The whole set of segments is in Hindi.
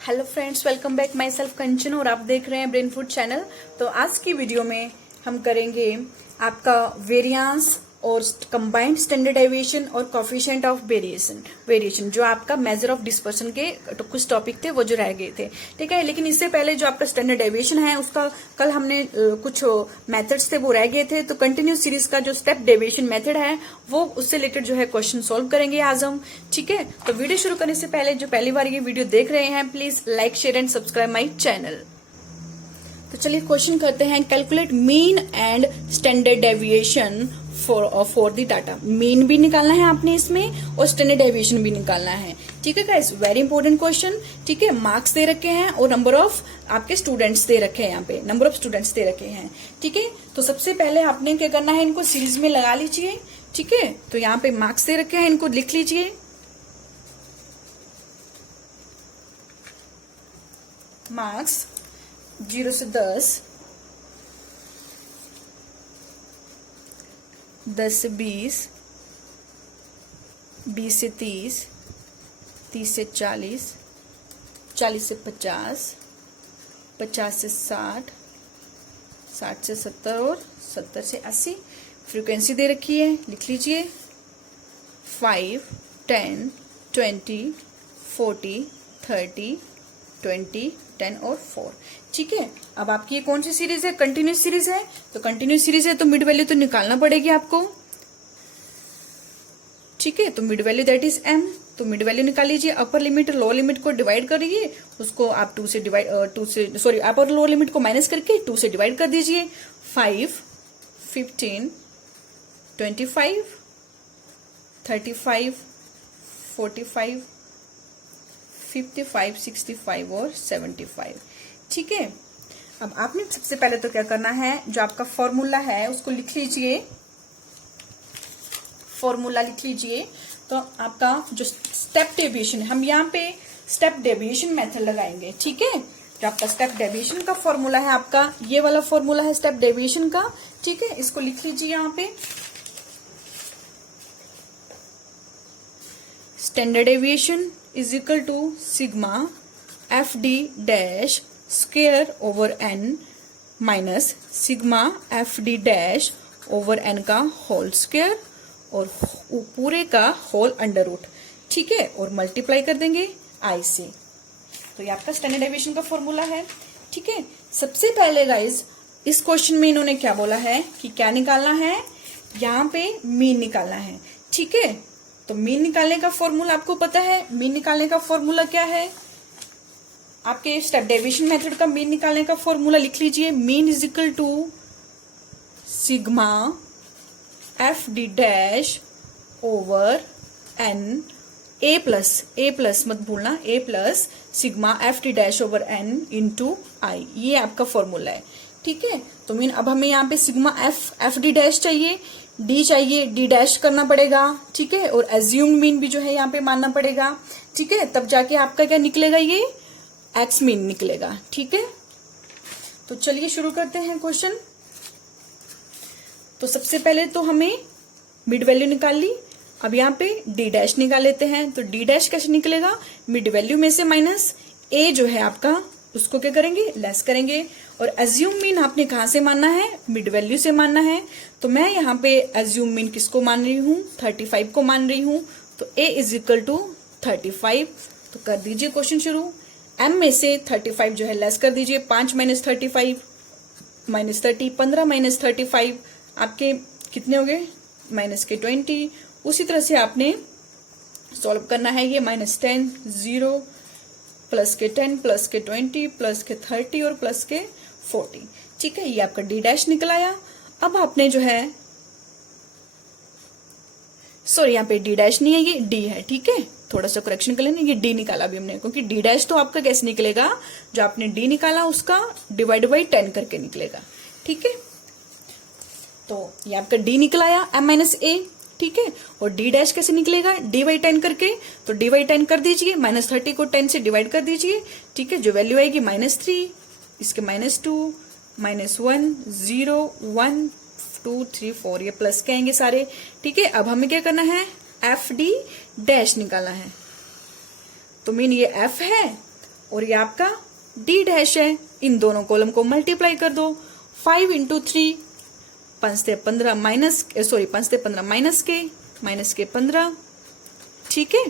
Hello friends, welcome back. Myself Kanchan और आप देख रहे हैं ब्रेन फूड चैनल। तो आज की वीडियो में हम करेंगे आपका वेरियांस और कंबाइंड स्टैंडर्ड डेविएशन और कोफिशिएंट ऑफ वेरिएशन जो आपका मेजर ऑफ डिस्पर्सन के तो कुछ टॉपिक थे वो जो रह गए थे, ठीक है। लेकिन इससे पहले जो आपका स्टैंडर्ड डेविएशन है उसका कल हमने कुछ मेथड्स थे वो रह गए थे, तो कंटिन्यूस सीरीज का जो स्टेप डेविएशन मेथड है वो उससे रिलेटेड जो है क्वेश्चन सॉल्व करेंगे आज हम, ठीक है। तो वीडियो शुरू करने से पहले जो पहली बार ये वीडियो देख रहे हैं please like share and subscribe my channel. तो चलिए क्वेश्चन करते हैं। Calculate mean and standard deviation for the data. Mean भी निकालना है आपने इसमें और स्टैंडर्ड डेविएशन भी निकालना है, ठीक है गाइस। वेरी इंपॉर्टेंट क्वेश्चन, ठीक है। मार्क्स दे रखे हैं और नंबर ऑफ आपके स्टूडेंट्स दे रखे हैं, यहाँ पे नंबर ऑफ स्टूडेंट्स दे रखे हैं, ठीक है। तो सबसे पहले आपने क्या करना है, इनको सीरीज में लगा लीजिए, ठीक है। तो यहाँ पे मार्क्स दे रखे हैं, इनको लिख लीजिए। मार्क्स 0 से 10, 10 से 20, 20 से 30, 30 से 40, 40 से 50, 50 से 60, 60 से 70 और 70 से 80। फ्रीक्वेंसी दे रखी है, लिख लीजिए। 5, 10, 20, 40, 30, 20, 10 और 4, ठीक है। अब आपकी ये कौन सी सीरीज है? कंटिन्यूस सीरीज है। तो कंटिन्यूस सीरीज है तो मिड वैल्यू तो निकालना पड़ेगी आपको, ठीक है। तो mid value that is m। तो मिड वैल्यू निकाल लीजिए। अपर लिमिट लोअर लिमिट को डिवाइड करिए, उसको आप 2 से अपर लोअर लिमिट को माइनस करके 2 से डिवाइड कर दीजिए। 5, 15, 25, 35, 45, 55, 65 और 75, ठीक है। अब आपने सबसे पहले तो क्या करना है, जो आपका फॉर्मूला है उसको लिख लीजिए। फॉर्मूला लिख लीजिए। तो आपका जो स्टेप डेविएशन है, हम यहाँ पे स्टेप डेविएशन मेथड लगाएंगे, ठीक है। जो आपका स्टेप डेविएशन का फॉर्मूला है, आपका ये वाला फॉर्मूला है स्टेप डेविएशन का, ठीक है। इसको लिख लीजिए यहाँ पे। Standard deviation is equal to sigma F D dash square over N minus sigma F D dash over N का होल स्क्वायर और पूरे का होल अंडर रूट, ठीक है। और मल्टीप्लाई कर देंगे आई से। तो ये आपका स्टैंडर्ड डेविएशन का फॉर्मूला है, ठीक है। सबसे पहले गाइज इस क्वेश्चन में इन्होंने क्या बोला है कि क्या निकालना है, यहाँ पे मीन निकालना है, ठीक है। तो मीन निकालने का फॉर्मूला आपको पता है। मीन निकालने का फॉर्मूला क्या है, आपके स्टेप डेविएशन मेथड का मीन निकालने का फॉर्मूला लिख लीजिए। Mean is equal to sigma F D dash over N A plus मत भूलना, A plus sigma F D dash over N into I. ये आपका फॉर्मूला है, ठीक है। तो मीन अब हमें यहाँ पे सिग्मा एफ डी डैश चाहिए, डी चाहिए, डी डैश करना पड़ेगा, ठीक है। और एज्यूम्ड मीन भी जो है यहाँ पे मानना पड़ेगा, ठीक है। तब जाके आपका क्या निकलेगा, ये एक्स मीन निकलेगा, ठीक है। तो चलिए शुरू करते हैं क्वेश्चन। तो सबसे पहले तो हमें मिड वैल्यू निकाल ली। अब यहाँ पे डी डैश निकाल लेते हैं। तो डी डैश कैसे निकलेगा, मिड वैल्यू में से माइनस ए जो है आपका उसको क्या करेंगे, लेस करेंगे। और एज्यूम मीन आपने कहाँ से मानना है, मिड वैल्यू से मानना है। तो मैं यहाँ पे एज्यूम मीन किसको मान रही हूँ, 35 को मान रही हूँ। तो ए इज इक्वल टू 35। तो कर दीजिए क्वेश्चन शुरू। एम में से 35 जो है लेस कर दीजिए। 5 माइनस 35 माइनस 30, 15 माइनस 35 आपके कितने हो गए, माइनस के 20। उसी तरह से आपने सॉल्व करना है ये। -10, 0, प्लस के 10, प्लस के 20, प्लस के 30 और प्लस के 40, ठीक है। ये आपका डी डैश निकल आया। अब आपने जो है, सॉरी यहाँ पे डी डैश नहीं है, ये डी है, ठीक है। थोड़ा सा करेक्शन कर लेना, ये डी निकाला अभी हमने, क्योंकि डी डैश तो आपका कैसे निकलेगा, जो आपने डी निकाला उसका डिवाइड बाई 10 करके निकलेगा, ठीक है। तो ये आपका डी निकल आया m माइनस ए, ठीक है। और डी डैश कैसे निकलेगा, डी बाई 10 करके। तो डी बाई 10 कर दीजिए, -30 को 10 से डिवाइड कर दीजिए, ठीक है। जो वैल्यू आएगी -3, इसके -2, -1, 0, 1, 2, 3, 4, ये प्लस के आएंगे सारे, ठीक है। अब हमें क्या करना है, एफ डी डैश निकालना है। तो मीन ये एफ है और ये आपका डी डैश है। इन दोनों कॉलम को मल्टीप्लाई कर दो। 5 इंटू 3, 5 से 15 माइनस, सॉरी 5 से 15 माइनस के 15, ठीक है।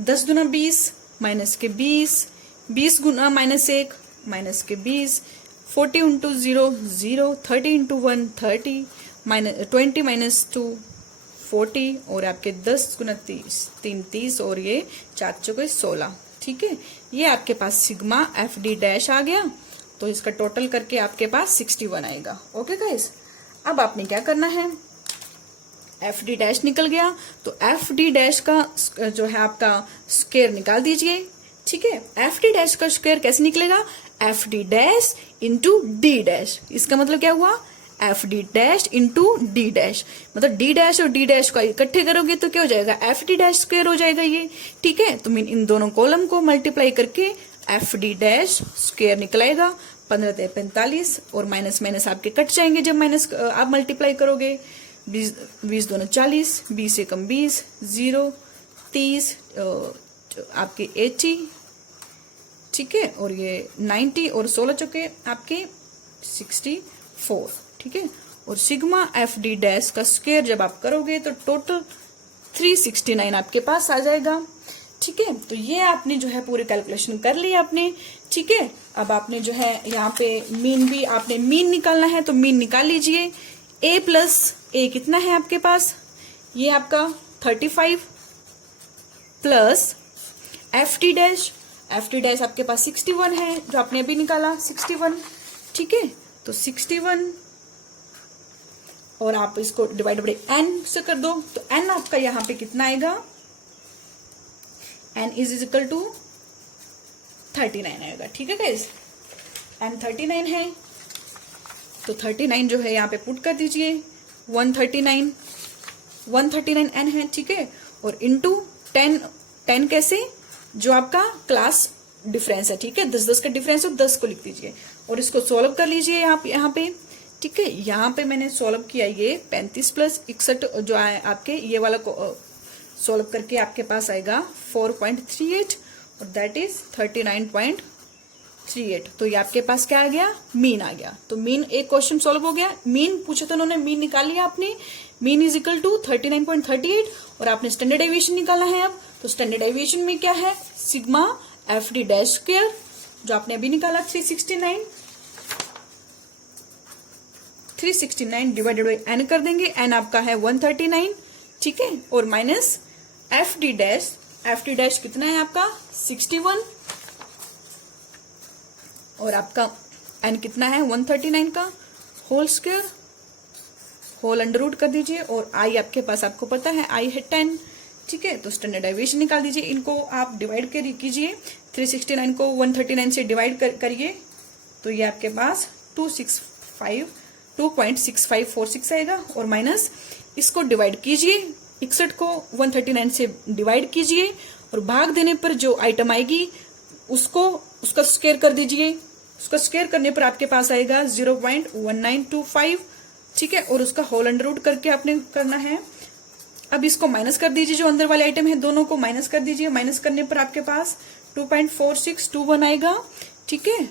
10 गुना 20 माइनस के 20, 20 गुना -1 माइनस के 20, 40 इंटू 0 0, 30 इंटू 1 30, 20 माइनस 2 40, और आपके 10 गुना 3 30, और ये 4 चौके 16, ठीक है। ये आपके पास सिग्मा एफ डी डैश आ गया। तो इसका टोटल करके आपके पास 61 आएगा। ओके गाइस, अब आपने क्या करना है, एफ डी डैश निकल गया तो एफ डी डैश का जो है आपका स्क्वायर निकाल दीजिए, ठीक है। एफ डी डैश का स्क्वायर कैसे निकलेगा, F D dash into D dash. इसका मतलब क्या हुआ, F D dash into D dash, मतलब डी डैश और डी डैश को इकट्ठे करोगे तो क्या हो जाएगा, एफ डी डैश स्क्वायर हो जाएगा ये, ठीक है। तो इन दोनों कॉलम को मल्टीप्लाई करके एफ डी डैश स्क्वायर निकलेगा। 15 से 45, और माइनस माइनस आपके कट जाएंगे जब माइनस आप मल्टीप्लाई करोगे। 20 दोनों 40, 20 से कम 20, 0 30, आपके 80, ठीक है, और ये 90, और 16 चौके आपके 64, ठीक है। और सिग्मा एफ डी डैश का स्क्वायर जब आप करोगे तो टोटल 369 आपके पास आ जाएगा, ठीक है। तो ये आपने जो है पूरी कैलकुलेशन कर ली आपने, ठीक है। अब आपने जो है यहाँ पे मीन भी आपने मीन निकालना है, तो मीन निकाल लीजिए। a प्लस ए कितना है आपके पास, ये आपका 35 plus F T dash, F T dash आपके पास 61 है जो आपने अभी निकाला 61, ठीक है। तो 61, और आप इसको डिवाइड बाय n से कर दो, तो n आपका यहाँ पे कितना आएगा, n इज इक्वल टू 39 आएगा, ठीक है गाइस। n 39 है, तो 39 जो है यहाँ पे पुट कर दीजिए। 139 n है, ठीक है। और इंटू 10 कैसे, जो आपका क्लास डिफरेंस है, ठीक है, 10 का डिफरेंस है, 10 को लिख दीजिए और इसको सॉल्व कर लीजिए यहाँ पे, ठीक है। यहाँ पे मैंने सॉल्व किया ये 35 प्लस 61 जो है आपके ये वाला को सॉल्व करके आपके पास आएगा 4.38, और दैट इज 39.38। तो ये आपके पास क्या आ गया, मीन आ गया। तो मीन एक क्वेश्चन सॉल्व हो गया। मीन पूछा था उन्होंने, मीन निकाल लिया आपने। मीन इज इक्वल टू 39.38, और आपने स्टैंडर्ड डेविएशन निकालना है अब। तो स्टैंडर्ड डेविएशन में क्या है, sigma F D dash square जो आपने अभी निकाला 369 डिवाइडेड बाई एन कर देंगे। एन आपका है 139, ठीक है, और माइनस एफ डी डैश कितना है आपका 61, और आपका एन कितना है 139 का whole square, whole under root कर दीजिए। और आई आपके पास आपको पता है आई है 10, ठीक है। तो स्टैंडर्ड डेविएशन निकाल दीजिए। इनको आप डिवाइड कीजिए, 369 को 139 से डिवाइड करिए, तो ये आपके पास 2.6546 आएगा। और माइनस इसको डिवाइड कीजिए, 61 को 139 से डिवाइड कीजिए, और भाग देने पर जो आइटम आएगी उसका स्क्वायर कर दीजिए। उसका स्क्वायर करने पर आपके पास आएगा 0.1925, ठीक है। और उसका होल अंडर रूट करके आपने करना है। अब इसको माइनस कर दीजिए, जो अंदर वाले आइटम है दोनों को माइनस कर दीजिए। माइनस करने पर आपके पास 2.4621 आएगा, ठीक है।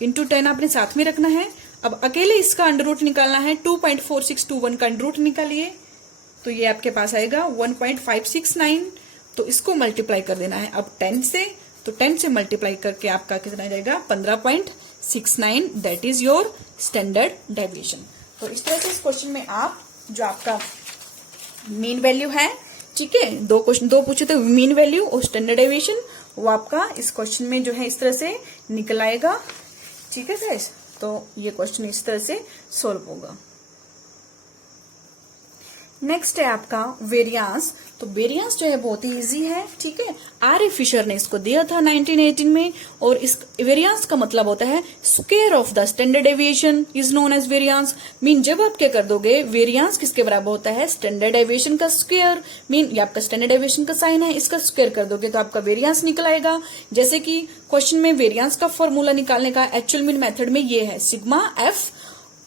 इंटू 10 आपने साथ में रखना है। अब अकेले इसका अंडर रूट निकालना है, 2.4621 का अंडर रूट निकालिए, तो ये आपके पास आएगा 1.569। तो इसको मल्टीप्लाई कर देना है अब 10 से, तो 10 से मल्टीप्लाई करके आपका कितना जाएगा 15.69, that is your standard deviation. तो इस तरह से इस क्वेश्चन में आप जो आपका मीन वैल्यू है, ठीक है, दो पूछे थे, मीन वैल्यू और स्टैंडर्ड डेविएशन, वो आपका इस क्वेश्चन में जो है इस तरह से निकल आएगा, ठीक है गाइस। तो ये क्वेश्चन इस तरह से सॉल्व होगा। नेक्स्ट है आपका वेरियांस। तो वेरियांस जो है बहुत ही इजी है, ठीक है। आर फिशर ने इसको दिया था 1918 में, और इस वेरियांस का मतलब होता है square of the standard deviation is known as variance. Mean जब आप क्या कर दोगे, वेरियांस किसके बराबर होता है, स्टैंडर्ड डेविएशन का स्क्वायर। मीन ये आपका स्टैंडर्ड डेविएशन का साइन है, इसका स्क्वायर कर दोगे तो आपका वेरियांस निकल आएगा। जैसे कि क्वेश्चन में वेरियांस का फॉर्मूला निकालने का एक्चुअल मीन मेथड में ये है, sigma F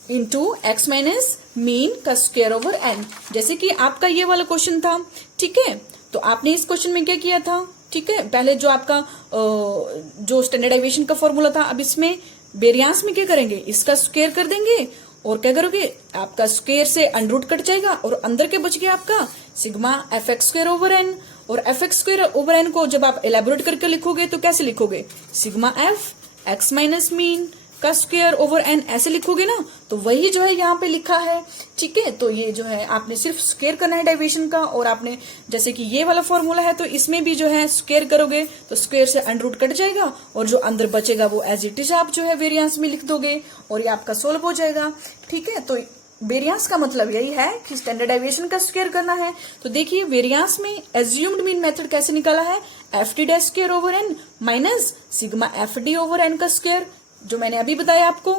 into x minus mean का स्क्वायर ओवर एन। जैसे कि आपका ये वाला क्वेश्चन था, ठीक है। तो आपने इस क्वेश्चन में क्या किया था, ठीक ठीक है। पहले जो आपका जो स्टैंडर्ड डेविएशन का फॉर्मूला था, अब इसमें वेरिएंस में क्या करेंगे, इसका स्क्वायर कर देंगे और क्या करोगे, आपका स्क्वायर से अंडर रूट कट जाएगा और अंदर के बच गया आपका sigma F X square over N. और F X square over N को जब आप एलेबोरेट करके लिखोगे तो कैसे लिखोगे, sigma F X minus mean का स्क्वायर ओवर एन, ऐसे लिखोगे ना। तो वही जो है यहाँ पे लिखा है, ठीक है। तो ये जो है आपने सिर्फ स्क्वायर करना है डेविएशन का, और आपने जैसे कि ये वाला फॉर्मूला है तो इसमें भी जो है स्क्वायर करोगे तो स्क्वायर से अंडर रूट कट जाएगा और जो अंदर बचेगा वो एज इट इज आप जो है वेरिएंस में लिख दोगे और ये आपका सोल्व हो जाएगा, ठीक है। तो वेरिएंस का मतलब यही है कि स्टैंडर्ड डेविएशन का स्क्वायर करना है। तो देखिए वेरिएंस में एज्यूम्ड मीन मेथड कैसे निकाला है, F D dash square over N minus sigma F D over N का स्क्वायर, जो मैंने अभी बताया आपको।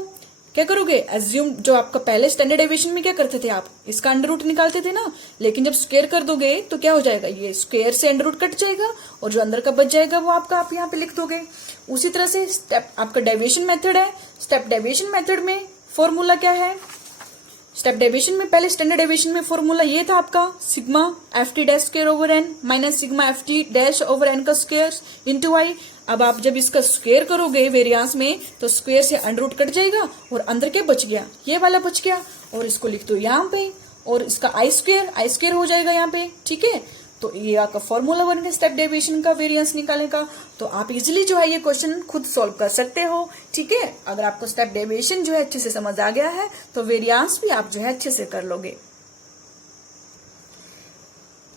क्या करोगे, एज्यूम जो आपका पहले स्टैंडर्ड डेविएशन में क्या करते थे, आप इसका अंडर रूट निकालते थे ना, लेकिन जब स्क्वायर कर दोगे तो क्या हो जाएगा, ये स्क्वायर से अंडर रूट कट जाएगा और जो अंदर का बच जाएगा वो आपका आप यहाँ पे लिख दोगे। उसी तरह से स्टेप आपका डेविएशन मेथड है, स्टेप डेविएशन मेथड में फॉर्मूला क्या है, स्टेप डेविएशन में पहले स्टैंडर्ड डेविएशन में फॉर्मूला ये था आपका sigma F T dash square over N minus sigma F T dash over N का स्क्वायर इंटू आई। अब आप जब इसका स्क्वायर करोगे वेरिएंस में तो स्क्वायर से अंडर रूट कट जाएगा और अंदर क्या बच गया, ये वाला बच गया और इसको लिख दो यहाँ पे और इसका आई स्क्वायर हो जाएगा यहाँ पे, ठीक है। तो ये आपका फॉर्मूला बन गया स्टेप डेविएशन का वेरिएंस निकालने का। तो आप इजीली जो है ये क्वेश्चन खुद सॉल्व कर सकते हो, ठीक है। अगर आपको स्टेप डेविएशन जो है अच्छे से समझ आ गया है तो वेरिएंस भी आप जो है अच्छे से कर लोगे।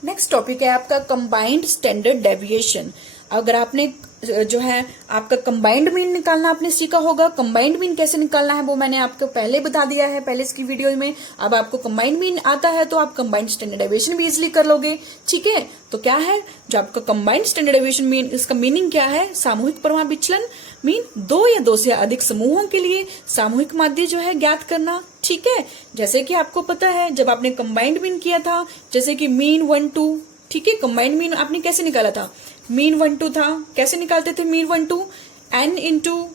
नेक्स्ट टॉपिक है आपका कंबाइंड स्टैंडर्ड डेविएशन। अगर आपने जो है आपका कंबाइंड मीन निकालना आपने सीखा होगा, कंबाइंड मीन कैसे निकालना है वो मैंने आपको पहले बता दिया है पहले इसकी वीडियो में। अब आपको कंबाइंड मीन आता है तो आप कंबाइंड स्टैंडर्ड डेविएशन भी इजीली कर लोगे, ठीक है। तो क्या है जो आपका कंबाइंड स्टैंडर्ड डेविएशन मीन, इसका मीनिंग क्या है, सामूहिक प्रवाह विचलन मीन दो या दो से अधिक समूहों के लिए सामूहिक माध्य जो है ज्ञात करना, ठीक है। जैसे कि आपको पता है जब आपने कंबाइंड मीन किया था, जैसे कि मीन 1 2, ठीक है। कंबाइंड मीन आपने कैसे निकाला था, मीन 1 2 था, कैसे निकालते थे mean 1 2, N into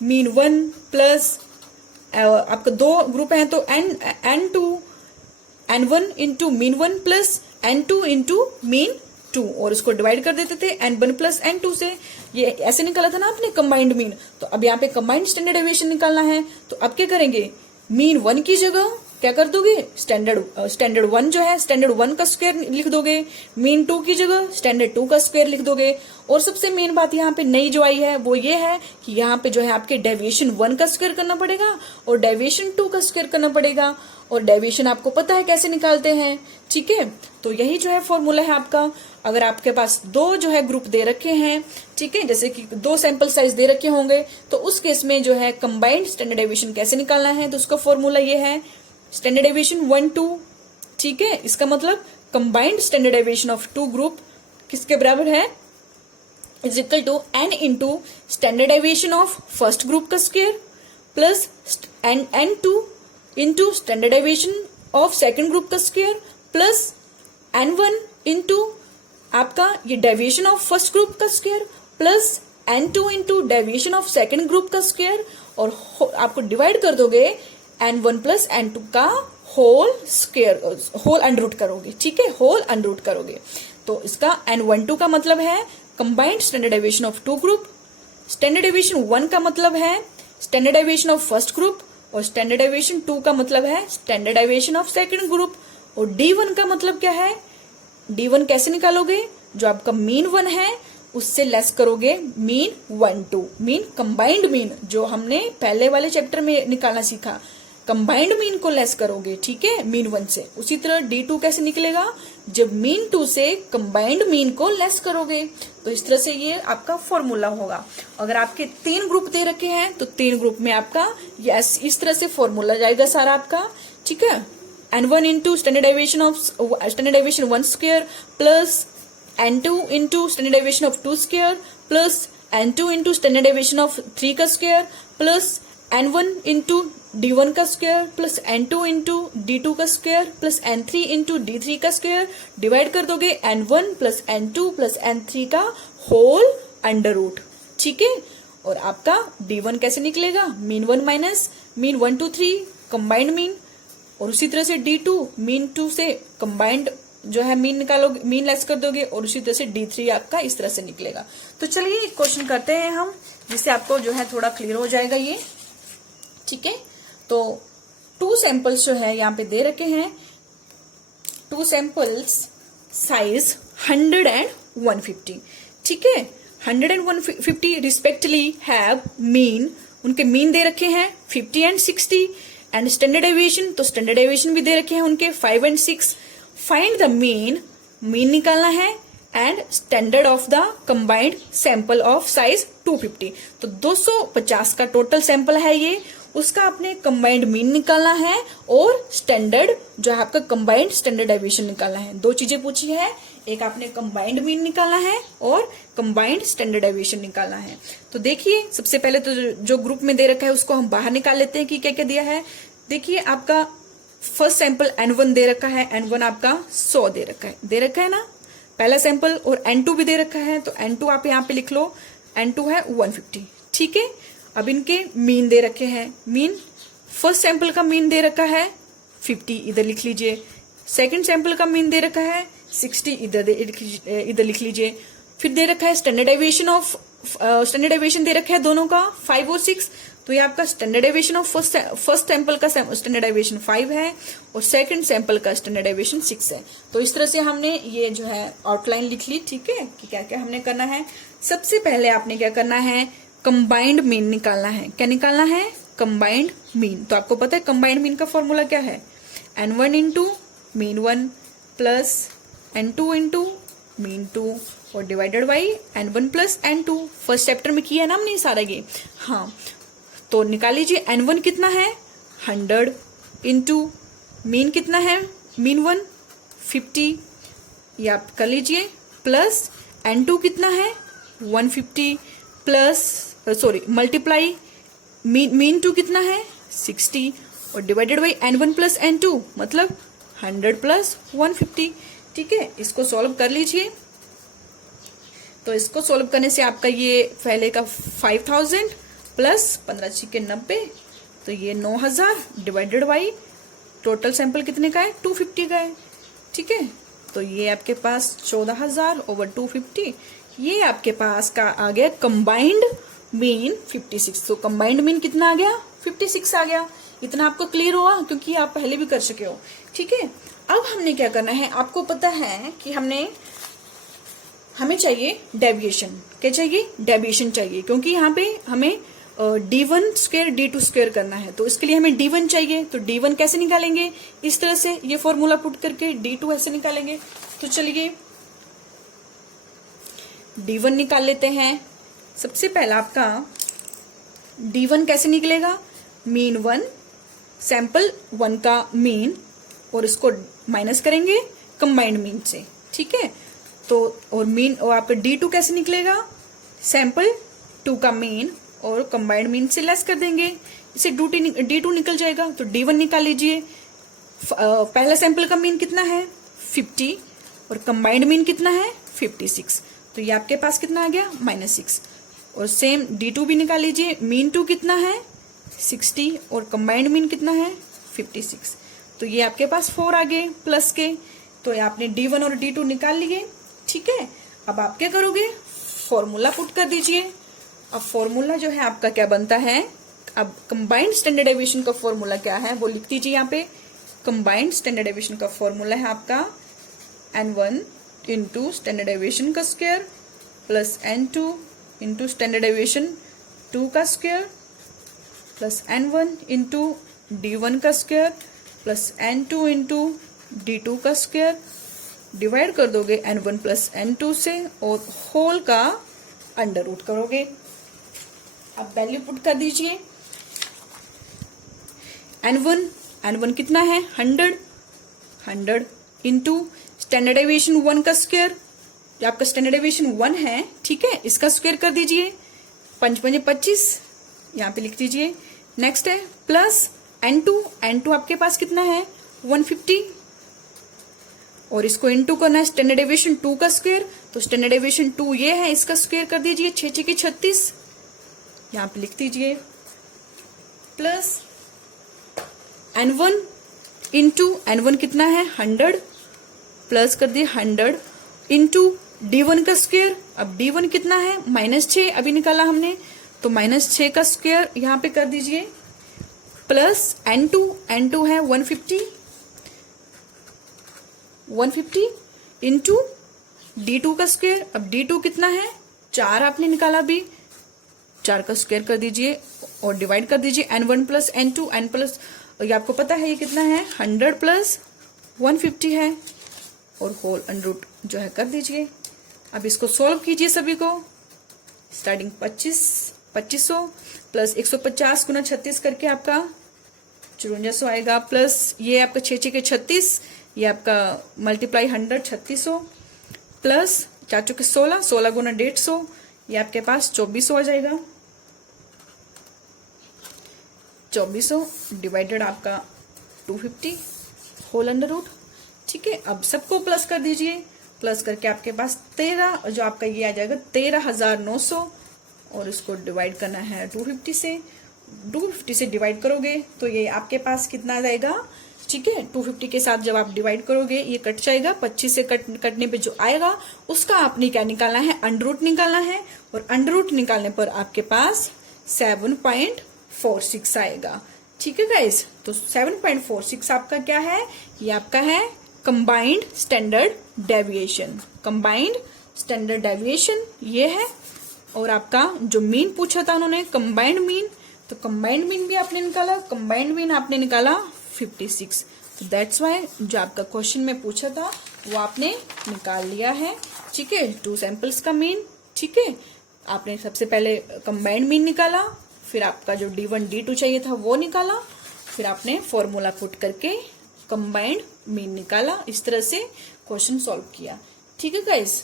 mean 1 plus आपका दो ग्रुप है तो n1 into mean 1 plus n2 into mean 2 और इसको डिवाइड कर देते थे n1 प्लस n2 से। ये ऐसे निकाला था ना आपने कंबाइंड मीन। तो अब यहाँ पे कंबाइंड स्टैंडर्ड डेविएशन निकालना है तो अब क्या करेंगे, मीन 1 की जगह क्या कर दोगे, स्टैंडर्ड 1 जो है स्टैंडर्ड 1 का स्क्वायर लिख दोगे, मीन 2 की जगह स्टैंडर्ड 2 का स्क्वायर लिख दोगे। और सबसे मेन बात यहाँ पे नई जो आई है वो ये है कि यहाँ पे जो है आपके डेविएशन 1 का स्क्वायर करना पड़ेगा और डेविएशन 2 का स्क्वायर करना पड़ेगा और डेविएशन आपको पता है कैसे निकालते हैं, ठीक है। तो यही जो है फॉर्मूला है आपका। अगर आपके पास दो जो है ग्रुप दे रखे हैं, ठीक है, जैसे कि दो सैंपल साइज दे रखे होंगे तो उस केस में जो है कंबाइंड स्टैंडर्ड डेविएशन कैसे निकालना है, तो उसका फॉर्मूला ये है स्टैंडर्ड डेविएशन 1 2, ठीक है। इसका मतलब combined standard deviation of two group किसके बराबर है, is equal to n into standard deviation of first group का square plus n2 into standard deviation of second group का स्क्वायर प्लस n1 इंटू आपका ये डेविएशन ऑफ फर्स्ट ग्रुप का square plus n2 into deviation of second group का स्क्वायर और आपको डिवाइड कर दोगे n1 प्लस n2 का whole square, whole under root करोगे, ठीक है, होल अंडर रूट करोगे। तो इसका n12 का मतलब है combined standard deviation of two group, standard deviation 1 का मतलब है standard deviation of first group और स्टैंडर्ड डेविएशन 2 का मतलब है standard deviation of second group. और d1 का मतलब क्या है, d1 कैसे निकालोगे, जो आपका मीन 1 है उससे लेस करोगे मीन 1 2, मीन कंबाइंड मीन जो हमने पहले वाले चैप्टर में निकालना सीखा, कंबाइंड मीन को लेस करोगे, ठीक है, मीन 1 से। उसी तरह d2 कैसे निकलेगा, जब मीन 2 से कंबाइंड मीन को लेस करोगे। तो इस तरह से ये आपका फॉर्मूला होगा। अगर आपके 3 ग्रुप दे रखे हैं तो 3 ग्रुप में आपका यस इस तरह से फॉर्मूला जाएगा सारा आपका, ठीक है। n1 into standard deviation 1 square plus n2 into standard deviation of 2 square plus n2 into standard deviation of 3 का square plus n1 into d1 का square plus n2 into d2 का square plus n3 into d3 का स्क्वायर डिवाइड कर दोगे n1 plus n2 plus n3 का होल अंडर रूट, ठीक है। और आपका d1 कैसे निकलेगा, mean 1 minus mean 1 2 3 combined mean, और उसी तरह से d2 मीन 2 से कंबाइंड जो है मीन निकालोगे, मीन लेस कर दोगे और उसी तरह से D3 आपका इस तरह से निकलेगा। तो चलिए एक क्वेश्चन करते हैं हम, जिससे आपको जो है थोड़ा क्लियर हो जाएगा ये। ठीक है, तो 2 सैंपल्स जो है यहाँ पे दे रखे हैं, 2 सैंपल्स साइज 100 एंड 150। ठीक है, 100 एंड 150 रिस्पेक्टिवली हैव मीन, उनके मीन दे रखे हैं 50 एंड 60 एंड स्टैंडर्ड डेविएशन, तो स्टैंडर्ड डेविएशन भी दे रखे हैं उनके 5 and 6। Find the mean, mean निकालना है and standard of the combined sample of size 250। तो 250 का टोटल सैंपल है ये, उसका आपने कंबाइंड मीन निकालना है और स्टैंडर्ड जो है आपका कंबाइंड स्टैंडर्ड डेविएशन निकालना है। 2 चीजें पूछी है, एक आपने कंबाइंड मीन निकालना है और कंबाइंड स्टैंडर्ड डेविएशन निकालना है। तो देखिए सबसे पहले तो जो ग्रुप में दे रखा है उसको हम बाहर निकाल लेते हैं कि क्या क्या दिया है। देखिए आपका फर्स्ट सैंपल N1 दे रखा है, N1 आपका 100 दे रखा है ना पहला सैंपल, और N2 भी दे रखा है, तो N2 आप यहाँ पे लिख लो, N2 है 150। ठीक है, अब इनके मीन दे रखे हैं, मीन फर्स्ट सैंपल का मीन दे रखा है 50, इधर लिख लीजिए। सेकंड सैंपल का मीन दे रखा है 60, इधर लिख लीजिए। फिर दे रखा है स्टैंडर्ड डेविएशन दे रखा है दोनों का 5 और 6, तो ये आपका standard deviation of first sample का स्टैंडर्ड डेविएशन 5 है और सेकंड सैंपल का स्टैंडर्ड डेविएशन 6 है। तो इस तरह से हमने ये जो है आउटलाइन लिख ली। ठीक है, कि क्या क्या हमने करना है। सबसे पहले आपने क्या करना है, कंबाइंड मीन निकालना है। क्या निकालना है, कंबाइंड मीन। तो आपको पता है कंबाइंड मीन का फॉर्मूला क्या है, N1 into mean 1 plus N2 into mean 2 और divided by N1 plus N2। First chapter में किया है ना हमने सारा ये। हाँ, तो निकाल लीजिए N1 कितना है 100 इंटू मीन कितना है मीन 1 50, ये आप कर लीजिए, प्लस N2 कितना है 150 प्लस मल्टीप्लाई मीन 2 कितना है 60 और divided by N1 plus N2 मतलब 100 प्लस 150। ठीक है, इसको सॉल्व कर लीजिए। तो इसको सॉल्व करने से आपका ये पहले का 5000 प्लस 15 छिके 90, तो ये 9000 डिवाइडेड बाई टोटल सैंपल कितने का है 250 का है। ठीक है, तो ये आपके पास 14000 ओवर 250, ये आपके पास का आ गया कंबाइंड मीन 56। तो कंबाइंड मीन कितना आ गया 56 आ गया। इतना आपको क्लियर हुआ क्योंकि आप पहले भी कर चुके हो। ठीक है, अब हमने क्या करना है, आपको पता है कि हमें चाहिए डेविएशन। क्या चाहिए, डेविएशन चाहिए, क्योंकि यहाँ पे हमें D1 स्क्वायर D2 स्क्वायर करना है, तो इसके लिए हमें D1 चाहिए। तो D1 कैसे निकालेंगे, इस तरह से ये फॉर्मूला पुट करके D2 ऐसे निकालेंगे। तो चलिए D1 निकाल लेते हैं। सबसे पहला आपका D1 कैसे निकलेगा, मीन 1 सैंपल 1 का मीन और इसको माइनस करेंगे कंबाइंड मीन से। ठीक है, तो और मीन और आपका D2 कैसे निकलेगा, सैंपल 2 का मीन और कंबाइंड मीन से लेस कर देंगे, इसे D2 निकल जाएगा। तो D1 निकाल लीजिए। पहला सैंपल का मीन कितना है 50 और कंबाइंड मीन कितना है 56, तो ये आपके पास कितना आ गया -6। और सेम D2 भी निकाल लीजिए। मीन 2 कितना है 60 और कंबाइंड मीन कितना है 56, तो ये आपके पास 4 आ गए प्लस के। तो ये आपने D1 और D2 निकाल लिए। ठीक है, अब आप क्या करोगे, फॉर्मूला पुट कर दीजिए। अब फॉर्मूला जो है आपका क्या बनता है, अब कंबाइंड स्टैंडर्ड डेविएशन का फॉर्मूला क्या है वो लिख दीजिए यहाँ पे। कंबाइंड स्टैंडर्ड डेविएशन का फॉर्मूला है आपका N1 इंटू स्टैंडर्ड डेविएशन का square plus N2 into standard deviation 2 का square plus N1 into D1 का square plus N2 into D2 का स्क्वायर, डिवाइड कर दोगे N1 प्लस N2 से और होल का अंडर रूट करोगे। अब वैल्यू पुट कर दीजिए। N1 कितना है 100 इंटू स्टैंडर्ड डेविएशन 1 का स्क्वायर, आपका स्टैंडर्ड डेविएशन 1 है। ठीक है, इसका स्क्वायर कर दीजिए, 5 5 25 यहाँ पे लिख दीजिए। नेक्स्ट है प्लस N2 आपके पास कितना है 150 और इसको इनटू करना है स्टैंडर्ड डेविएशन 2 का स्क्वायर, तो स्टैंडर्ड डेविएशन 2 ये है, इसका स्क्वायर कर दीजिए 6 6 की 36 यहाँ पे लिख दीजिए, प्लस N1 इंटू N1 कितना है 100 प्लस कर दिए 100 इंटू D1 का स्क्वायर। अब D1 कितना है -6 अभी निकाला हमने, तो -6 का स्क्वायर यहाँ पे कर दीजिए प्लस N2 है 150 इंटू D2 का स्क्वायर। अब D2 कितना है 4 आपने निकाला अभी, 4 का स्क्वायर कर दीजिए और डिवाइड कर दीजिए N1 plus N2 N plus, ये आपको पता है ये कितना है 100 प्लस 150 है और होल अंडर रूट जो है कर दीजिए। अब इसको सोल्व कीजिए सभी को। स्टार्टिंग 2500 प्लस 150 गुना 36 करके आपका 5400 आएगा, प्लस ये आपका 6 के 36, ये आपका मल्टीप्लाई 100 3600 प्लस 4 के 16 गुना 150, ये आपके पास 2400 आ जाएगा। 2400 डिवाइडेड आपका 250 होल अंडर रूट। ठीक है, अब सबको प्लस कर दीजिए, प्लस करके आपके पास 13 जो आपका ये आ जाएगा 13,900 और इसको डिवाइड करना है 250 से डिवाइड करोगे तो ये आपके पास कितना आ जाएगा। ठीक है, 250 के साथ जब आप डिवाइड करोगे ये कट जाएगा, 25 से कटने पे जो आएगा उसका आपने क्या निकालना है अंडर रूट निकालना है, और अंडर रूट निकालने पर आपके पास 7.46 आएगा। ठीक है गाइस, तो 7.46 आपका क्या है, ये आपका है combined standard deviation. Combined standard deviation ये है, और आपका जो मीन पूछा था उन्होंने कंबाइंड मीन, तो कंबाइंड मीन भी आपने निकाला, कंबाइंड मीन आपने निकाला 56। तो दैट्स वाई जो आपका क्वेश्चन में पूछा था वो आपने निकाल लिया है। ठीक है, 2 सैंपल्स का मीन। ठीक है, आपने सबसे पहले कंबाइंड मीन निकाला, फिर आपका जो D1 D2 चाहिए था वो निकाला, फिर आपने फॉर्मूला पुट करके कंबाइंड मीन निकाला। इस तरह से क्वेश्चन सॉल्व किया। ठीक है गाइस,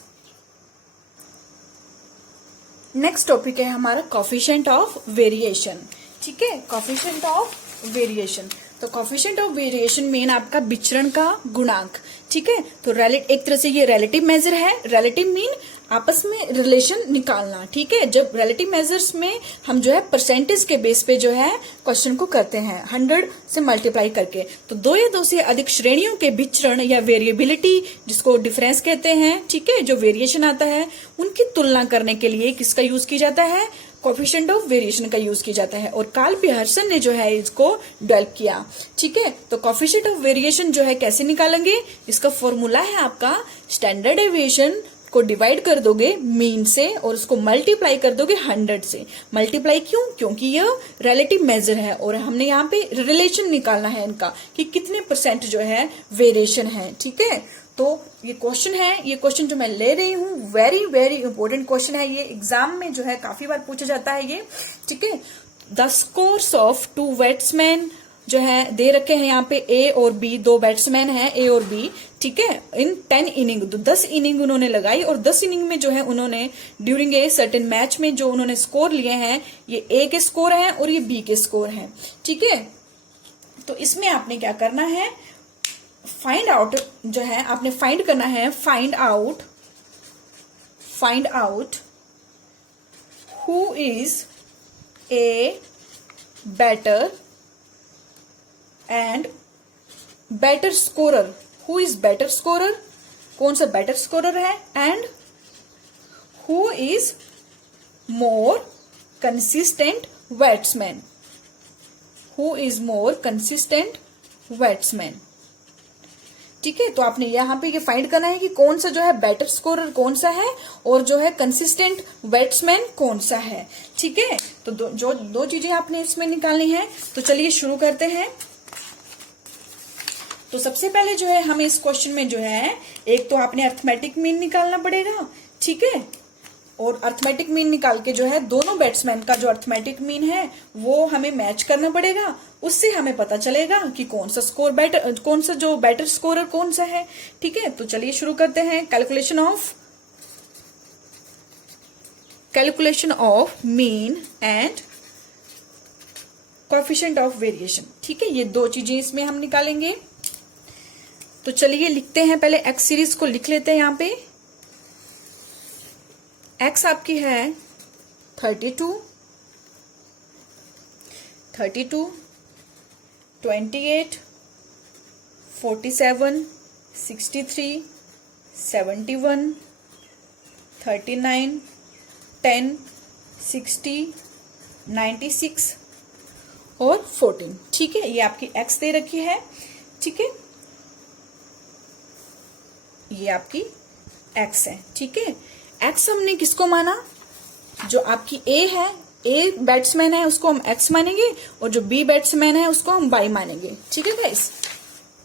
नेक्स्ट टॉपिक है हमारा कोफिशिएंट ऑफ वेरिएशन। ठीक है, कोफिशिएंट ऑफ वेरिएशन, तो कोफिशिएंट ऑफ वेरिएशन मेन आपका विचरण का गुणांक। ठीक है, तो एक तरह से ये रिलेटिव मेजर है। रिलेटिव मीन आपस में रिलेशन निकालना। ठीक है, जब रिलेटिव मेजर्स में हम जो है परसेंटेज के बेस पे जो है क्वेश्चन को करते हैं 100 से मल्टीप्लाई करके, तो 2 या 2 से अधिक श्रेणियों के विचरण या वेरिएबिलिटी जिसको डिफरेंस कहते हैं, ठीक है, जो वेरिएशन आता है उनकी तुलना करने के लिए किसका यूज किया जाता है, कोफिशिएंट ऑफ वेरिएशन का यूज किया जाता है, और कार्ल पियर्सन ने जो है इसको डेवलप किया। ठीक है, तो कोफिशिएंट ऑफ वेरिएशन जो है कैसे निकालेंगे, इसका फॉर्मूला है आपका स्टैंडर्ड डेविएशन को डिवाइड कर दोगे मीन से और उसको मल्टीप्लाई कर दोगे 100 से। मल्टीप्लाई क्यों, क्योंकि यह रिलेटिव मेजर है और हमने यहाँ पे रिलेशन निकालना है इनका कि कितने परसेंट जो है वेरिएशन है। ठीक है, तो ये क्वेश्चन है, ये क्वेश्चन जो मैं ले रही हूँ वेरी वेरी इंपॉर्टेंट क्वेश्चन है, ये एग्जाम में जो है काफी बार पूछा जाता है ये। ठीक है, द स्कोर्स ऑफ 2 बैट्समैन जो है दे रखे हैं यहाँ पे ए और बी, 2 बैट्समैन हैं ए और बी। ठीक है, इन 10 इनिंग, 10 इनिंग उन्होंने लगाई और 10 इनिंग में जो है उन्होंने ड्यूरिंग ए सर्टेन मैच में जो उन्होंने स्कोर लिए हैं ये ए के स्कोर हैं और ये बी के स्कोर हैं। ठीक है, तो इसमें आपने क्या करना है, फाइंड आउट जो है आपने फाइंड करना है, find out who is a better and better scorer, who is better scorer, कौन सा बेटर स्कोरर है, and who is more consistent batsman, who is more consistent batsman. ठीक है, तो आपने यहाँ पे ये फाइंड करना है कि कौन सा जो है बेटर स्कोरर कौन सा है और जो है कंसिस्टेंट बैट्समैन कौन सा है। ठीक है, तो दो चीजें आपने इसमें निकालनी है। तो चलिए शुरू करते हैं। तो सबसे पहले जो है हमें इस क्वेश्चन में जो है एक तो आपने अर्थमेटिक मीन निकालना पड़ेगा। ठीक है, और अर्थमेटिक मीन निकाल के जो है दोनों बैट्समैन का जो अर्थमेटिक मीन है वो हमें मैच करना पड़ेगा, उससे हमें पता चलेगा कि कौन सा स्कोर बेटर, कौन सा जो बेटर स्कोरर कौन सा है। ठीक है, तो चलिए शुरू करते हैं। Calculation of mean and coefficient of variation. ठीक है, ये 2 चीजें इसमें हम निकालेंगे। तो चलिए लिखते हैं, पहले एक्स सीरीज को लिख लेते हैं। यहाँ पे एक्स आपकी है 32, 28, 47, 63, 71, 39, 10, 60, 96 और 14। ठीक है, ये आपकी x दे रखी है। ठीक है, ये आपकी x है। ठीक है, x हमने किसको माना, जो आपकी a है, a बैट्समैन है उसको हम x मानेंगे और जो b बैट्समैन है उसको हम y मानेंगे। ठीक है गाइस,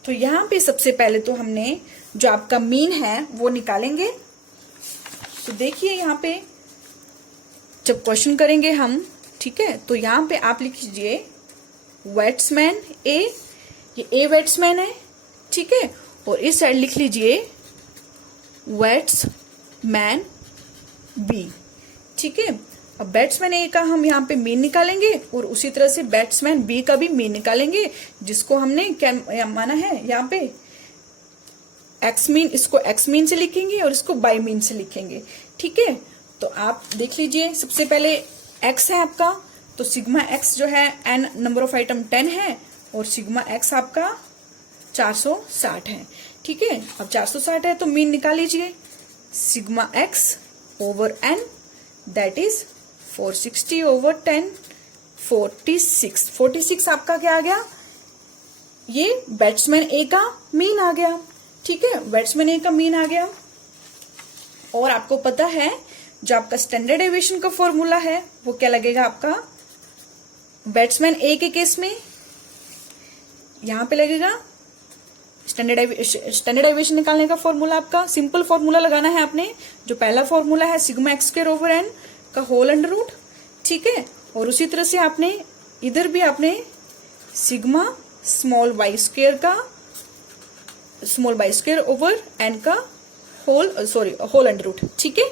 तो यहाँ पे सबसे पहले तो हमने जो आपका मीन है वो निकालेंगे। तो देखिए यहाँ पे जब क्वेश्चन करेंगे हम, ठीक है, तो यहाँ पे आप लिख लीजिए बैट्समैन ए, ये ए बैट्समैन है। ठीक है, और इस साइड लिख लीजिए बैट्समैन बी। ठीक है, अब बैट्समैन ए का हम यहाँ पे मीन निकालेंगे और उसी तरह से बैट्समैन बी का भी मीन निकालेंगे, जिसको हमने क्या माना है यहाँ पे एक्स मीन, इसको एक्स मीन से लिखेंगे और इसको बाई मीन से लिखेंगे। ठीक है, तो आप देख लीजिए सबसे पहले एक्स है आपका, तो सिग्मा एक्स जो है एन नंबर ऑफ आइटम 10 है और सिग्मा एक्स आपका 460 है। ठीक है, अब 460 है तो मीन निकाल लीजिए, sigma x over n that is 460 over 10, 46। 46 आपका क्या आ गया, ये बैट्समैन ए का मीन आ गया। ठीक है, बैट्समैन ए का मीन आ गया। और आपको पता है जो आपका स्टैंडर्ड डेविएशन का फॉर्मूला है वो क्या लगेगा आपका, बैट्समैन ए के केस में यहां पे लगेगा स्टैंडर्ड डेविएशन निकालने का फॉर्मूला आपका सिंपल फॉर्मूला लगाना है आपने, जो पहला फॉर्मूला है sigma x square over N का होल अंडर रूट। ठीक है, और उसी तरह से आपने इधर भी आपने सिग्मा स्मॉल वाई स्क्वायर का small y square over N का होल अंडर रूट। ठीक है,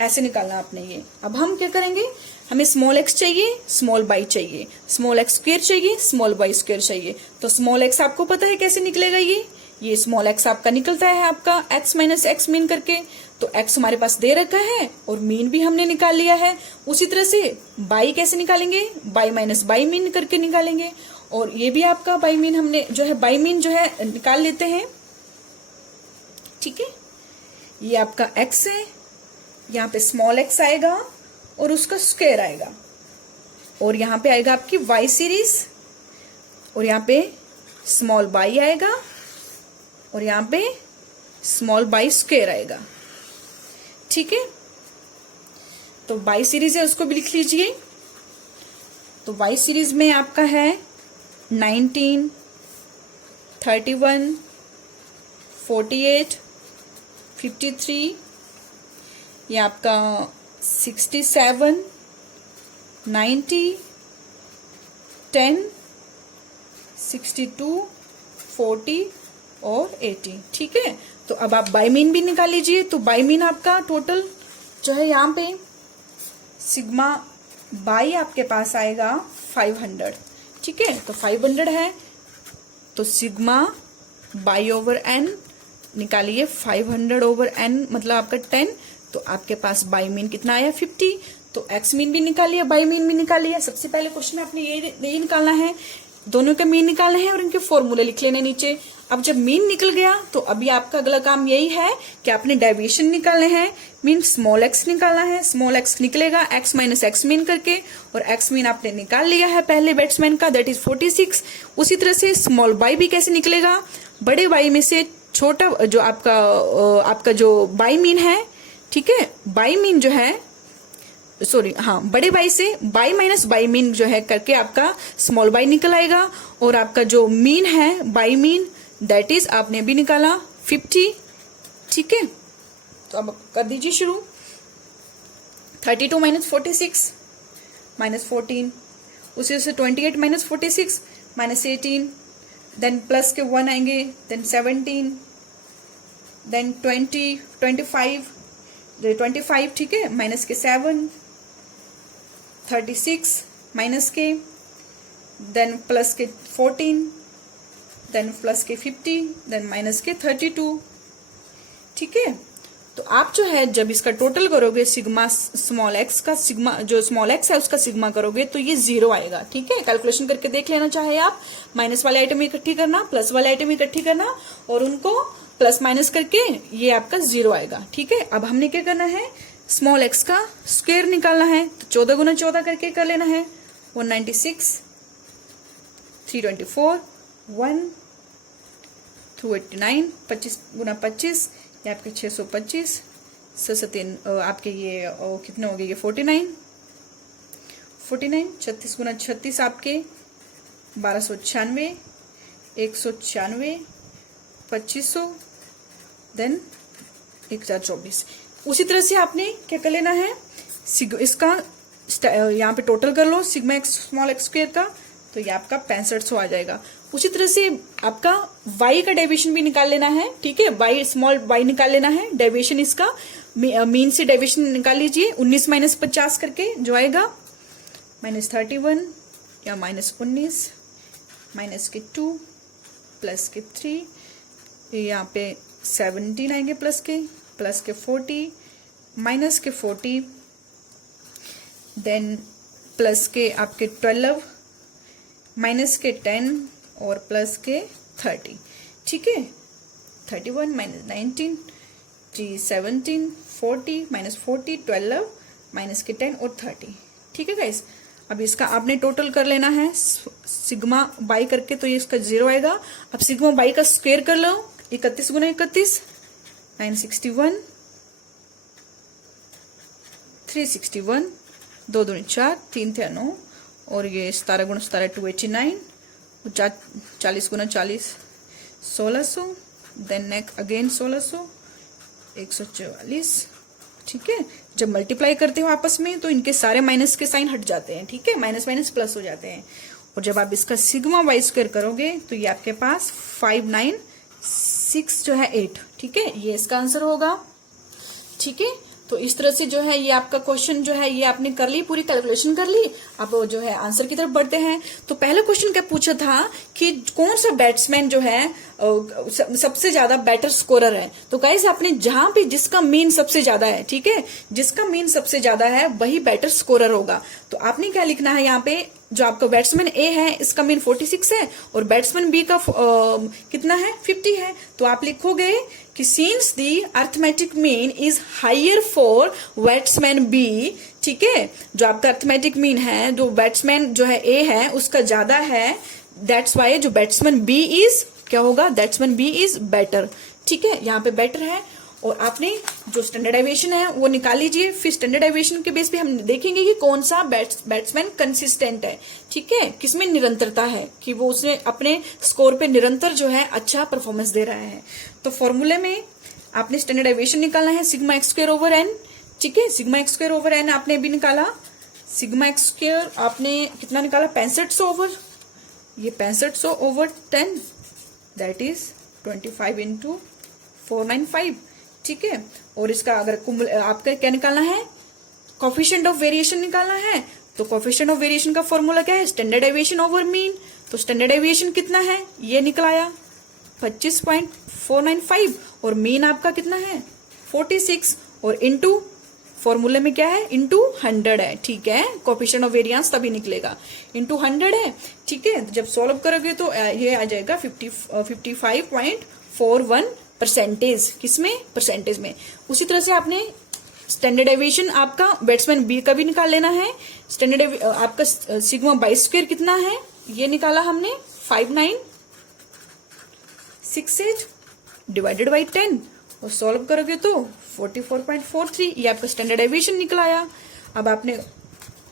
ऐसे निकालना आपने ये। अब हम क्या करेंगे, हमें स्मॉल एक्स चाहिए, स्मॉल वाई चाहिए, स्मॉल एक्स स्क्वायर चाहिए, स्मॉल वाई स्क्वायर चाहिए। तो स्मॉल एक्स आपको पता है कैसे निकलेगा, ये स्मॉल एक्स आपका निकलता है आपका एक्स माइनस एक्स मीन करके। तो एक्स हमारे पास दे रखा है और मीन भी हमने निकाल लिया है। उसी तरह से बाई कैसे निकालेंगे, बाई माइनस बाई मीन करके निकालेंगे। और ये भी आपका बाई मीन हमने जो है बाई मीन जो है निकाल लेते हैं। ठीक है, ये आपका एक्स है, यहाँ पे स्मॉल एक्स आएगा और उसका स्क्वायर आएगा और यहाँ पे आएगा आपकी वाई सीरीज और यहाँ पे स्मॉल बाई आएगा और यहाँ पे स्मॉल बाई स्क्वायर आएगा। ठीक है, तो बाई सीरीज है उसको भी लिख लीजिए। तो वाई सीरीज में आपका है 19, 31, 48, 53, ये आपका 67, 90, 10, 62, 40 और 80। ठीक है, तो अब आप बाई मीन भी निकाल लीजिए। तो बाई मीन आपका टोटल जो है यहाँ पे सिग्मा बाई आपके पास आएगा 500। ठीक है, तो 500 है तो सिग्मा बाई ओवर एन निकालिए 500 ओवर एन मतलब आपका 10। तो आपके पास बाई मीन कितना आया 50। तो एक्स मीन भी निकालिए, बाई मीन भी निकालिए। सबसे पहले क्वेश्चन में आपने ये निकालना है, दोनों के मीन निकालने हैं और इनके फॉर्मूले लिख लेने नीचे। अब जब मीन निकल गया तो अभी आपका अगला काम यही है कि आपने डेविएशन निकालने हैं। मीन स्मॉल एक्स निकालना है, स्मॉल एक्स निकलेगा एक्स माइनस एक्स मीन करके और एक्स मीन आपने निकाल लिया है पहले बैट्समैन का दैट इज 46। उसी तरह से स्मॉल बाई भी कैसे निकलेगा, बड़े बाई में से छोटा जो आपका जो बाई मीन है, ठीक है, बाई मीन जो है बड़े बाई से बाई माइनस बाई मीन जो है करके आपका स्मॉल बाई निकल आएगा और आपका जो मीन है बाई मीन दैट इज आपने भी निकाला 50। ठीक है, तो अब कर दीजिए शुरू। 32 माइनस 46 माइनस 14, उसी से 28 माइनस 46 माइनस 18, देन प्लस के 1 आएंगे, देन 17, देन 25, ठीक है, माइनस के 7, 36 माइनस के, देन प्लस के 14, देन प्लस के 50, देन माइनस के 32। ठीक है, तो आप जो है जब इसका टोटल करोगे सिग्मा स्मॉल एक्स का सिग्मा जो स्मॉल एक्स है उसका सिग्मा करोगे तो ये 0 आएगा। ठीक है, कैलकुलेशन करके देख लेना चाहे आप। माइनस वाले आइटम इकट्ठी करना, प्लस वाले आइटम इकट्ठी करना और उनको प्लस माइनस करके ये आपका 0 आएगा। ठीक है, अब हमने क्या करना है, स्मॉल x का स्क्वायर निकालना है, तो 14 गुना 14 करके कर लेना है। 196, 324, 1, 289, 25 गुना 25, ये आपके 625, 3 आपके ये कितने हो गए, ये 49, 36 गुना 36 आपके 1296, 196, 2500, देन 1024। उसी तरह से आपने क्या कर लेना है, इसका यहाँ पे टोटल कर लो sigma X small X square का, तो ये आपका 6500 आ जाएगा। उसी तरह से आपका y का डेविएशन भी निकाल लेना है। ठीक है, y स्मॉल y निकाल लेना है, डेविएशन इसका मीन से डेविएशन निकाल लीजिए। 19 माइनस 50 करके जो आएगा -31 या -19, माइनस के 2 प्लस के 3, यहाँ पे 17 आएंगे प्लस के 40, माइनस के 40, देन प्लस के आपके 12, माइनस के 10 और प्लस के 30। ठीक है, 31 माइनस 19, 3 17, 40 माइनस 40, 12 माइनस के 10 और 30। ठीक है गाइस, अब इसका आपने टोटल कर लेना है सिग्मा बाई करके, तो ये इसका 0 आएगा। अब सिग्मा बाई का स्क्वायर कर लो, 31 गुना 31, 961, 361, 2 दूनी 4, 3 थे 9, और ये 17 गुना 17 289, 40 गुना 40 1600, देन नेक्स्ट अगेन 1600, 144। ठीक है, जब मल्टीप्लाई करते हो आपस में तो इनके सारे माइनस के साइन हट जाते हैं। ठीक है, माइनस माइनस प्लस हो जाते हैं। और जब आप इसका सिग्मा वाई स्क्वायर करोगे तो ये आपके पास 596 जो है 8। ठीक है, ये इसका आंसर होगा। ठीक है, तो इस तरह से जो है ये आपका क्वेश्चन जो है ये आपने कर ली, पूरी कैलकुलेशन कर ली। अब जो है आंसर की तरफ बढ़ते हैं। तो पहला क्वेश्चन क्या पूछा था कि कौन सा बैट्समैन जो है सबसे ज्यादा बैटर स्कोरर है। तो गाइस आपने जहां पे जिसका मीन सबसे ज्यादा है, ठीक है, जिसका मीन सबसे ज्यादा है वही बैटर स्कोरर होगा। तो आपने क्या लिखना है, यहाँ पे जो आपका बैट्समैन ए है इसका मीन 46 है और बैट्समैन बी का कितना है 50 है। तो आप लिखोगे कि since the arithmetic mean is higher for batsman B, ठीक है, जो आपका अर्थमेटिक मीन है जो बैट्समैन जो है ए है उसका ज्यादा है, दैट्स वाई जो बैट्समैन बी इज क्या होगा, बैट्समैन बी इज बेटर। ठीक है, यहाँ पे बेटर है। और आपने जो स्टैंडर्डाइजेशन है वो निकाल लीजिए, फिर स्टैंडर्डाइजेशन के बेस पे हम देखेंगे कि कौन सा बैट्समैन कंसिस्टेंट है। ठीक है, किसमें निरंतरता है कि वो उसने अपने स्कोर पे निरंतर जो है अच्छा परफॉर्मेंस दे रहा है। तो फॉर्मूले में आपने स्टैंडर्डाइजेशन निकालना है sigma x square over n. ठीक है, sigma x square over n आपने भी निकाला। सिग्मा एक्स स्क्वायर आपने कितना निकाला 6500 ओवर, ये 6500 ओवर 10 दैट इज 25 इंटू 495। ठीक है, और इसका अगर आपका क्या निकालना है, कोफिशिएंट ऑफ वेरिएशन निकालना है। तो कोफिशिएंट ऑफ वेरिएशन का फॉर्मूला क्या है, स्टैंडर्ड डेविएशन ओवर मीन। तो स्टैंडर्ड डेविएशन कितना है, ये निकलाया 25.495 और मीन आपका कितना है 46 और इनटू फॉर्मूले में क्या है इनटू 100 है। ठीक है, कोफिशिएंट ऑफ वेरिएंस तभी निकलेगा, इनटू 100 है। ठीक है, जब सॉल्व करोगे तो ये आ जाएगा 55.41 परसेंटेज, किसमें परसेंटेज में। उसी तरह से आपने स्टैंडर्ड डेविएशन आपका बैट्समैन बी का भी निकाल लेना है। स्टैंडर्ड आपका सिग्मा बाई स्क्वायर कितना है ये निकाला हमने 5968 डिवाइडेड बाई 10 और सॉल्व करोगे तो 44.43 ये आपका स्टैंडर्ड डेविएशन निकल आया। अब आपने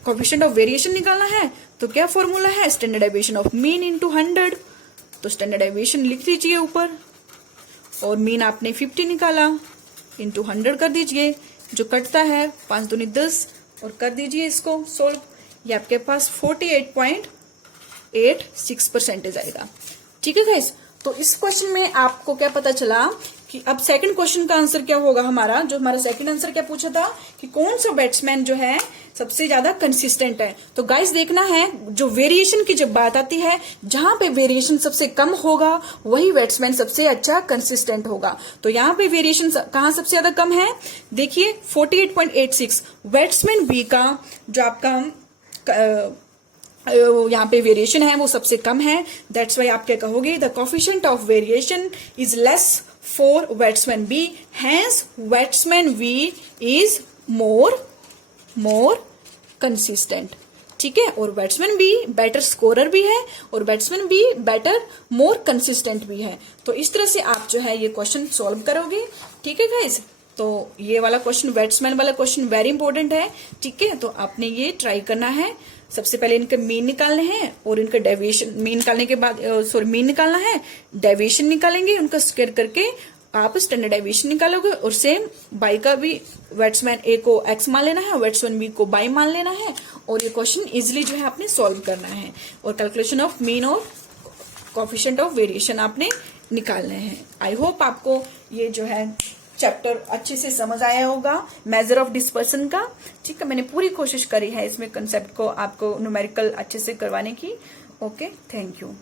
कोफिशिएंट ऑफ वेरिएशन निकालना है तो क्या फॉर्मूला है, standard deviation of mean into 100। तो स्टैंडर्ड डेविएशन लिख लीजिए ऊपर और मीन आपने 50 निकाला, इंटू 100 कर दीजिए, जो कटता है 5 दूनी 10 और कर दीजिए इसको सोल्व। ये आपके पास 48.86 परसेंटेज आएगा। ठीक है गाइस, तो इस क्वेश्चन में आपको क्या पता चला कि अब सेकंड क्वेश्चन का आंसर क्या होगा हमारा, जो हमारा सेकंड आंसर क्या पूछा था कि कौन सा बैट्समैन जो है सबसे ज्यादा कंसिस्टेंट है। तो गाइस देखना है, जो वेरिएशन की जब बात आती है जहां पे वेरिएशन सबसे कम होगा वही बैट्समैन सबसे अच्छा कंसिस्टेंट होगा। तो यहाँ पे वेरिएशन कहाँ सबसे ज्यादा कम है, देखिए 48.86 बैट्समैन बी का जो आपका यहाँ पे वेरिएशन है वो सबसे कम है। दैट्स वाई आप क्या कहोगे, the coefficient of variation is less for batsman B. Hence batsman B is more consistent. ठीक है, और बैट्समैन बी बेटर स्कोरर भी है और batsman be better more consistent भी है. तो इस तरह से आप जो है ये क्वेश्चन सॉल्व करोगे. ठीक है गाइज, तो ये वाला क्वेश्चन, बैट्समैन वाला क्वेश्चन वेरी इंपॉर्टेंट है. ठीक है, तो आपने ये ट्राई करना है. सबसे पहले इनके मीन निकालने हैं और इनका डेविएशन, मीन निकालने के बाद मीन निकालना है, डेविएशन निकालेंगे, उनका स्क्वायर करके आप स्टैंडर्ड डेविएशन निकालोगे. और सेम बाई का भी बैट्समैन ए को एक्स मान लेना है, बैट्समैन बी को बाई मान लेना है और ये क्वेश्चन इजिली जो है आपने सॉल्व करना है. और कैलकुलेशन ऑफ मीन और कोएफिशिएंट ऑफ वेरिएशन आपने निकालने हैं. आई होप आपको ये जो है चैप्टर अच्छे से समझ आया होगा, मेजर ऑफ डिस्पर्सन का. ठीक है, मैंने पूरी कोशिश करी है इसमें कंसेप्ट को आपको न्यूमेरिकल अच्छे से करवाने की. Okay, thank you.